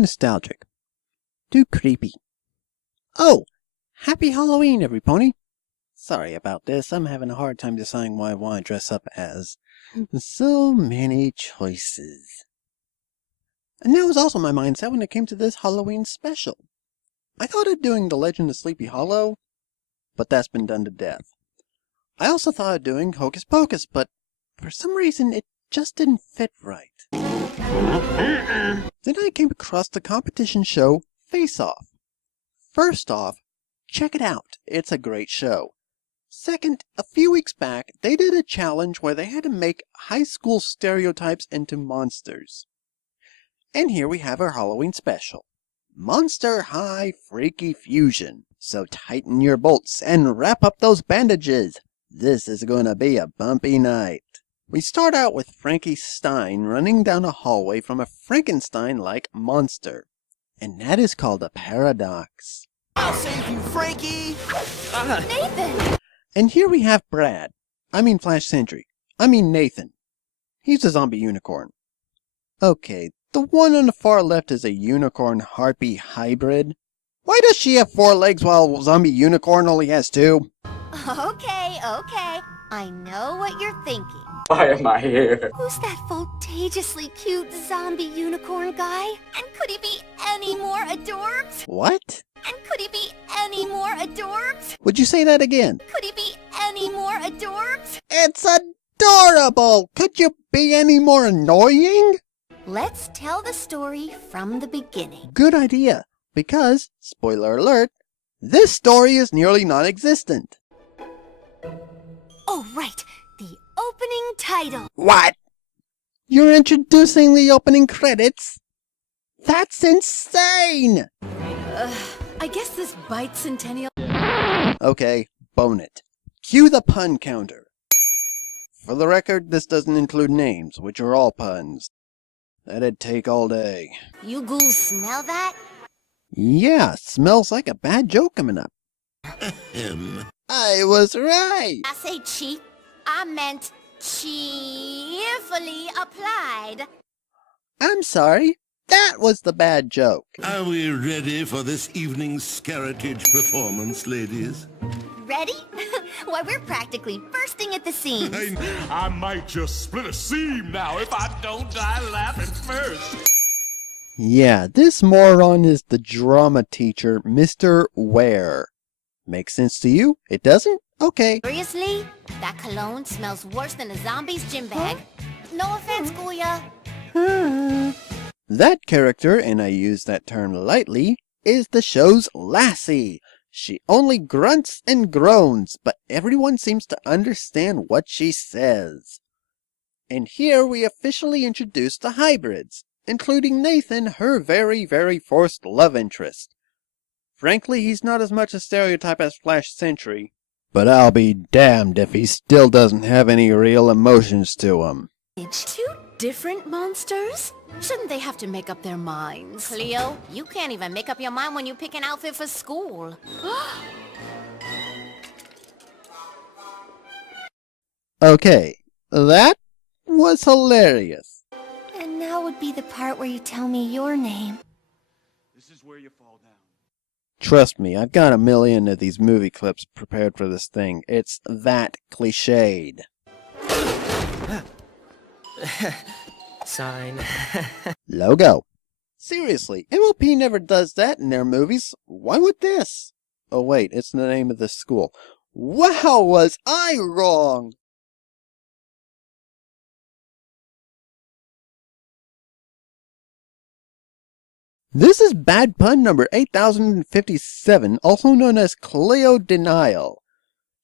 nostalgic. Too creepy. Oh! Happy Halloween, everypony! Sorry about this, I'm having a hard time deciding what I want to dress up as. So many choices. And that was also my mindset when it came to this Halloween special. I thought of doing The Legend of Sleepy Hollow, but that's been done to death. I also thought of doing Hocus Pocus, but for some reason it just didn't fit right. Then I came across the competition show Face Off. First off, check it out, it's a great show. Second, a few weeks back, they did a challenge where they had to make high school stereotypes into monsters. And here we have our Halloween special. Monster High Freaky Fusion. So tighten your bolts and wrap up those bandages. This is going to be a bumpy night. We start out with Frankie Stein running down a hallway from a Frankenstein-like monster. And that is called a paradox. I'll save you, Frankie! Nathan! And here we have Flash Sentry. Nathan. He's a zombie unicorn. Okay, the one on the far left is a unicorn harpy hybrid. Why does she have 4 legs while zombie unicorn only has 2? Okay. I know what you're thinking. Why am I here? Who's that voltageously cute zombie unicorn guy? And could he be any more adorbs? What? And could he be any more adorbs? Would you say that again? Could he be any more adorbs? It's adorable! Could you be any more annoying? Let's tell the story from the beginning. Good idea, because, spoiler alert, this story is nearly non-existent. Oh, right. The opening title. What? You're introducing the opening credits? That's insane! I guess this bicentennial... Okay, bone it. Cue the pun counter. For the record, this doesn't include names, which are all puns. That'd take all day. You ghouls smell that? Yeah, smells like a bad joke coming up. I was right! I say cheap. I meant cheerfully applied. I'm sorry. That was the bad joke. Are we ready for this evening's Scaratage performance, ladies? Ready? Why, we're practically bursting at the seams. I might just split a seam now if I don't die laughing first. Yeah, this moron is the drama teacher, Mr. Ware. Makes sense to you? It doesn't? Okay. Seriously? That cologne smells worse than a zombie's gym bag. No offense, Guya. That character, and I use that term lightly, is the show's Lassie. She only grunts and groans, but everyone seems to understand what she says. And here we officially introduce the hybrids, including Nathan, her very, very forced love interest. Frankly, he's not as much a stereotype as Flash Sentry, but I'll be damned if he still doesn't have any real emotions to him. Two different monsters? Shouldn't they have to make up their minds? Cleo, you can't even make up your mind when you pick an outfit for school. Okay, that was hilarious. And now would be the part where you tell me your name. This is where you fall down. Trust me, I've got a million of these movie clips prepared for this thing. It's that cliched. Sign. Logo. Seriously, MLP never does that in their movies. Why would this? Oh wait, it's the name of this school. Wow, was I wrong? This is bad pun number 8057, also known as Cleo Denial.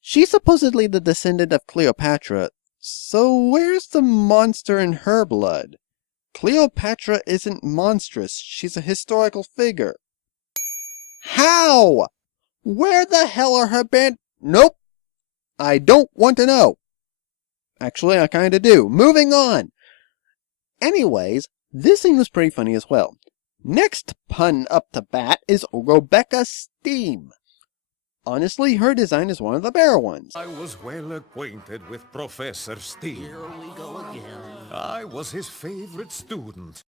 She's supposedly the descendant of Cleopatra, so where's the monster in her blood? Cleopatra isn't monstrous, she's a historical figure. How? Where the hell are her Nope. I don't want to know. Actually, I kinda do. Moving on. Anyways, this scene was pretty funny as well. Next pun up to bat is Rebecca Steam. Honestly, her design is one of the better ones. I was well acquainted with Professor Steele. Here we go again. I was his favorite student.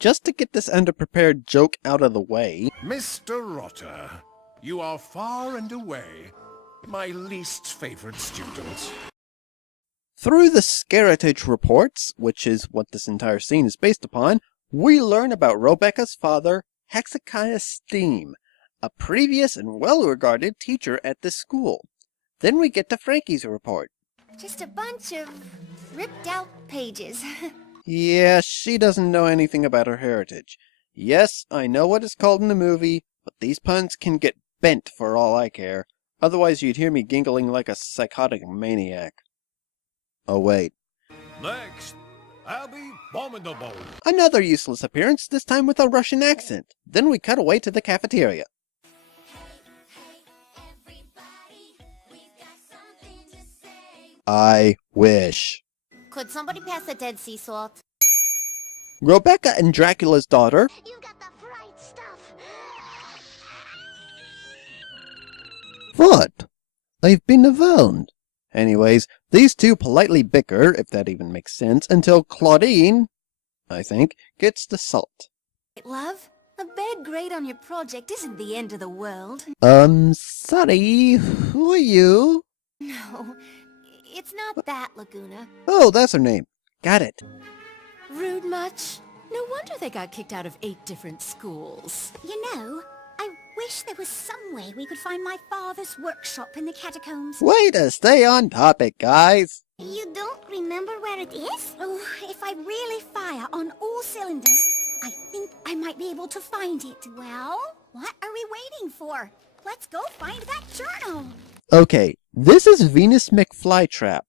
just to get this underprepared joke out of the way, Mr. Rotter, you are far and away my least favorite student. through the Scaratage reports, which is what this entire scene is based upon, we learn about Rebecca's father, Hezekiah Steam, a previous and well-regarded teacher at this school. Then we get to Frankie's report. Just a bunch of ripped out pages. Yeah, she doesn't know anything about her heritage. Yes, I know what it's called in the movie, but these puns can get bent for all I care. Otherwise you'd hear me giggling like a psychotic maniac. Oh wait. Next, Abby Abominable. Another useless appearance, this time with a Russian accent. Then we cut away to the cafeteria. I wish. Could somebody pass the Dead Sea salt? Rebecca and Dracula's daughter, You got the right stuff. what? I've been around. Anyways, these two politely bicker, if that even makes sense, until Claudine, I think, gets the salt. Love, a bad grade on your project isn't the end of the world. Sorry, who are you? No, it's not that, Laguna. Oh, that's her name. Got it. Rude much? No wonder they got kicked out of 8 different schools. You know, I wish there was some way we could find my father's workshop in the catacombs. Way to stay on topic, guys. You don't remember where it is? Oh, if I really fire on all cylinders, I think I might be able to find it. Well, what are we waiting for? Let's go find that journal. Okay, this is Venus McFlytrap.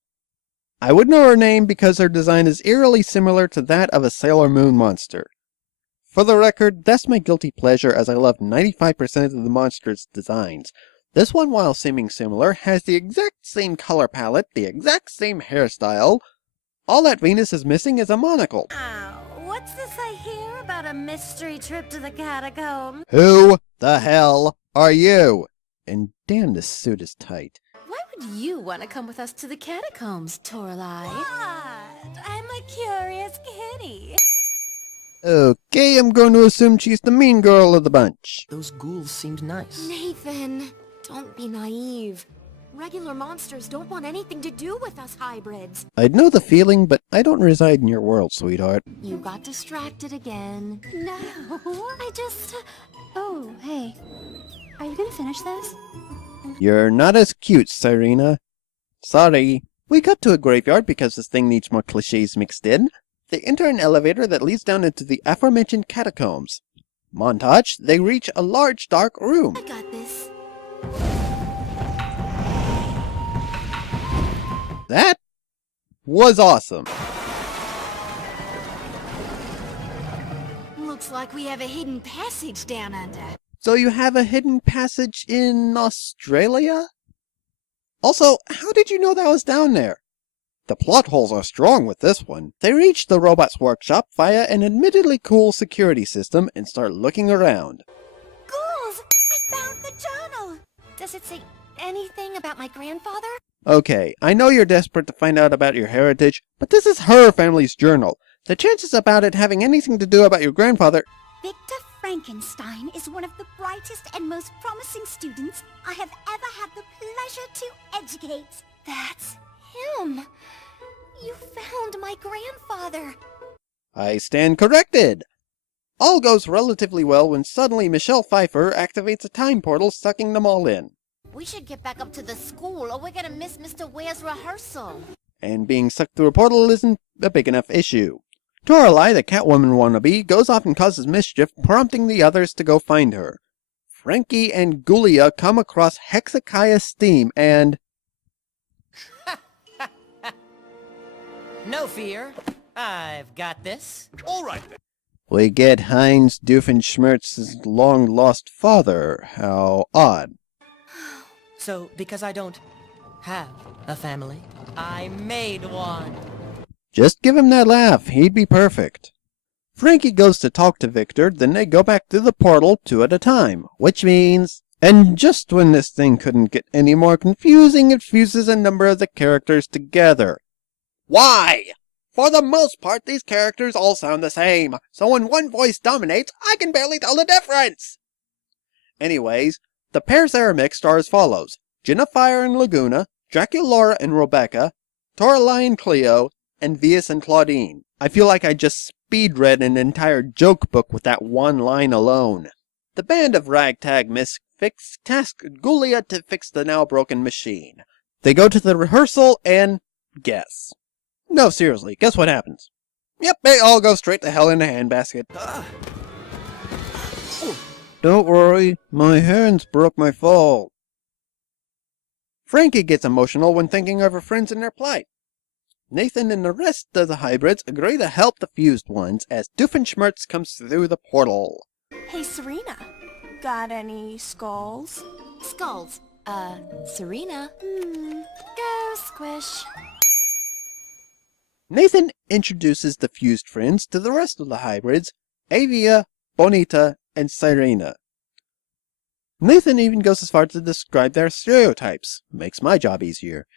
I would know her name because her design is eerily similar to that of a Sailor Moon monster. For the record, that's my guilty pleasure as I love 95% of the monster's designs. This one, while seeming similar, has the exact same color palette, the exact same hairstyle. All that Venus is missing is a monocle. Ow, what's this I hear about a mystery trip to the catacombs? Who the hell are you? And damn, this suit is tight. Why would you want to come with us to the catacombs, Toralei? What? I'm a curious kitty. Okay, I'm going to assume she's the mean girl of the bunch. Those ghouls seemed nice. Nathan, don't be naive. Regular monsters don't want anything to do with us hybrids. I'd know the feeling, but I don't reside in your world, sweetheart. You got distracted again. No, I just... Oh, hey. Are you gonna finish this? You're not as cute, Serena. Sorry. We cut to a graveyard because this thing needs more cliches mixed in. They enter an elevator that leads down into the aforementioned catacombs. Montage, they reach a large dark room. I got this. That was awesome. Looks like we have a hidden passage down under. So you have a hidden passage in Australia? Also, how did you know that was down there? The plot holes are strong with this one. They reach the robot's workshop via an admittedly cool security system and start looking around. Ghouls! I found the journal! Does it say anything about my grandfather? Okay, I know you're desperate to find out about your heritage, but this is her family's journal. The chances about it having anything to do about your grandfather... Victor Frankenstein is one of the brightest and most promising students I have ever had the pleasure to educate. That's him! You found my grandfather! I stand corrected! All goes relatively well when suddenly Michelle Pfeiffer activates a time portal sucking them all in. We should get back up to the school or we're gonna miss Mr. Ware's rehearsal. And being sucked through a portal isn't a big enough issue. Toralei, the Catwoman wannabe, goes off and causes mischief, prompting the others to go find her. Frankie and Gulia come across Hezekiah Steam and... No fear. I've got this. All right then. we get Heinz Doofenshmirtz's long-lost father. How odd. So, because I don't have a family, I made one. Just give him that laugh, he'd be perfect. Frankie goes to talk to Victor, then they go back through the portal 2 at a time, which means... And just when this thing couldn't get any more confusing, it fuses a number of the characters together. Why? For the most part, these characters all sound the same, so when one voice dominates, I can barely tell the difference! Anyways, the pairs that are mixed are as follows: Jennifer and Laguna, Draculaura and Rebecca, Torali and Cleo, and Vias and Claudine. I feel like I just speed read an entire joke book with that one line alone. The band of ragtag misfits task Gulia to fix the now broken machine. They go to the rehearsal and guess. No, seriously, guess what happens? Yep, they all go straight to hell in a handbasket. Don't worry, my hands broke my fall. Frankie gets emotional when thinking of her friends and their plight. Nathan and the rest of the hybrids agree to help the fused ones as Doofenshmirtz comes through the portal. Hey, Serena. Got any skulls? Skulls. Serena. Go squish. Nathan introduces the fused friends to the rest of the hybrids, Avia, Bonita, and Sirena. Nathan even goes as far to describe their stereotypes. Makes my job easier.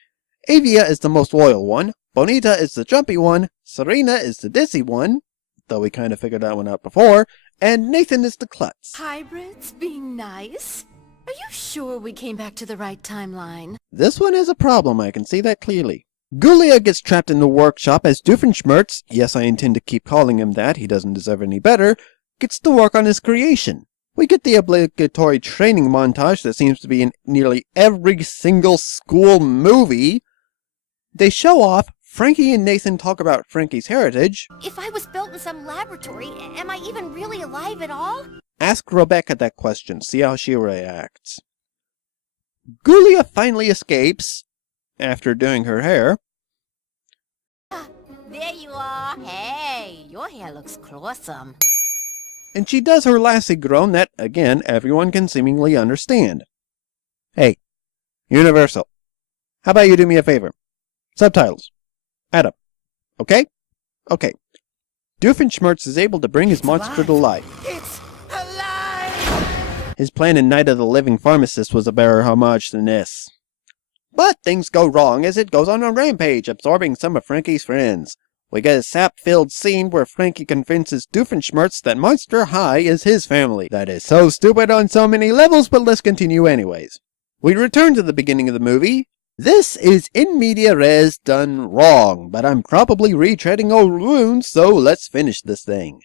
Avia is the most loyal one, Bonita is the jumpy one, Serena is the dizzy one, though we kind of figured that one out before, and Nathan is the klutz. Hybrids being nice? Are you sure we came back to the right timeline? This one has a problem, I can see that clearly. Gulia gets trapped in the workshop as Doofenshmirtz, yes I intend to keep calling him that, he doesn't deserve any better, gets to work on his creation. We get the obligatory training montage that seems to be in nearly every single school movie. They show off, Frankie and Nathan talk about Frankie's heritage. If I was built in some laboratory, am I even really alive at all? Ask Rebecca that question, see how she reacts. Gulia finally escapes, after doing her hair. There you are. Hey, your hair looks awesome. And she does her Lassie groan that, again, everyone can seemingly understand. Hey, Universal, how about you do me a favor? Subtitles. Add up. Okay? Okay. Doofenshmirtz is able to bring his monster to life. It's alive! His plan in Night of the Living Pharmacist was a better homage than this. But things go wrong as it goes on a rampage, absorbing some of Frankie's friends. We get a sap-filled scene where Frankie convinces Doofenshmirtz that Monster High is his family. That is so stupid on so many levels, but let's continue anyways. We return to the beginning of the movie. This is in media res done wrong, but I'm probably retreading old wounds, so let's finish this thing.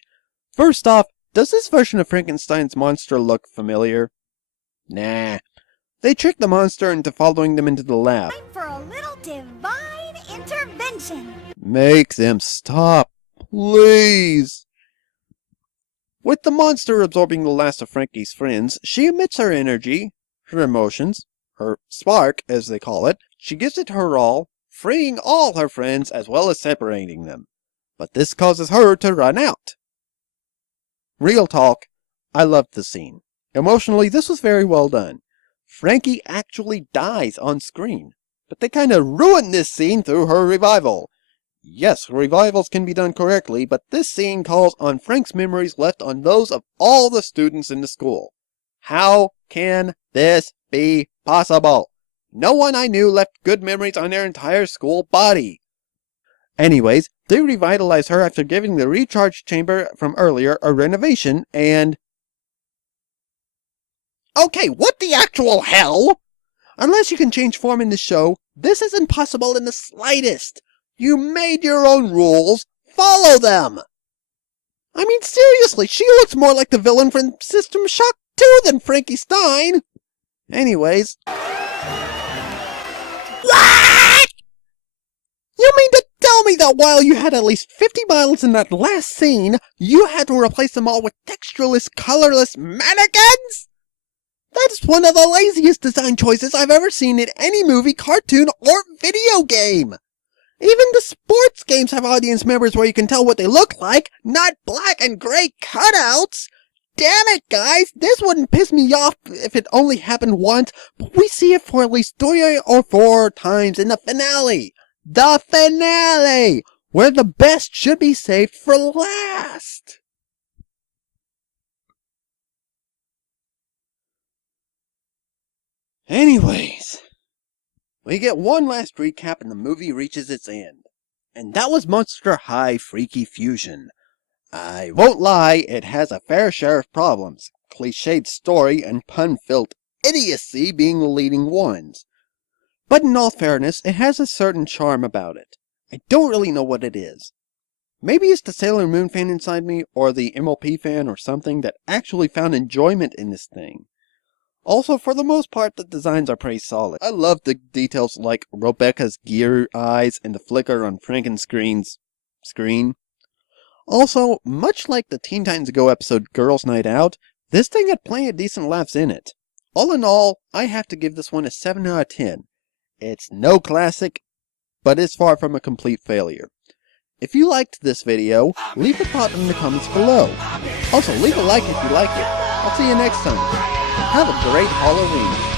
First off, does this version of Frankenstein's monster look familiar? Nah. They trick the monster into following them into the lab. Time for a little divine intervention. Make them stop, please. With the monster absorbing the last of Frankie's friends, she emits her energy, her emotions, her spark, as they call it. She gives it her all, freeing all her friends as well as separating them. But this causes her to run out. Real talk, I loved the scene. Emotionally, this was very well done. Frankie actually dies on screen, but they kind of ruined this scene through her revival. Yes, revivals can be done correctly, but this scene calls on Frank's memories left on those of all the students in the school. How can this be possible? No one I knew left good memories on their entire school body. Anyways, they revitalize her after giving the recharge chamber from earlier a renovation, and... Okay, what the actual hell? Unless you can change form in the show, this isn't possible in the slightest. You made your own rules. Follow them. I mean, seriously, she looks more like the villain from System Shock 2 than Frankie Stein. Anyways. What? You mean to tell me that while you had at least 50 models in that last scene, you had to replace them all with textureless, colorless mannequins? That's one of the laziest design choices I've ever seen in any movie, cartoon, or video game. Even the sports games have audience members where you can tell what they look like, not black and gray cutouts. Damn it, guys, this wouldn't piss me off if it only happened once, but we see it for at least 3 or 4 times in the finale. The finale! Where the best should be saved for last. Anyways, we get one last recap and the movie reaches its end. And that was Monster High Freaky Fusion. I won't lie, it has a fair share of problems, cliched story and pun-filled idiocy being the leading ones. But in all fairness, it has a certain charm about it. I don't really know what it is. Maybe it's the Sailor Moon fan inside me, or the MLP fan or something that actually found enjoyment in this thing. Also, for the most part, the designs are pretty solid. I love the details like Rebecca's gear eyes and the flicker on Frankenstein's screen. Also, much like the Teen Titans Go episode Girls Night Out, this thing had plenty of decent laughs in it. All in all, I have to give this one a 7 out of 10. It's no classic, but it's far from a complete failure. If you liked this video, leave a thought in the comments below. Also, leave a like if you like it. I'll see you next time. Have a great Halloween.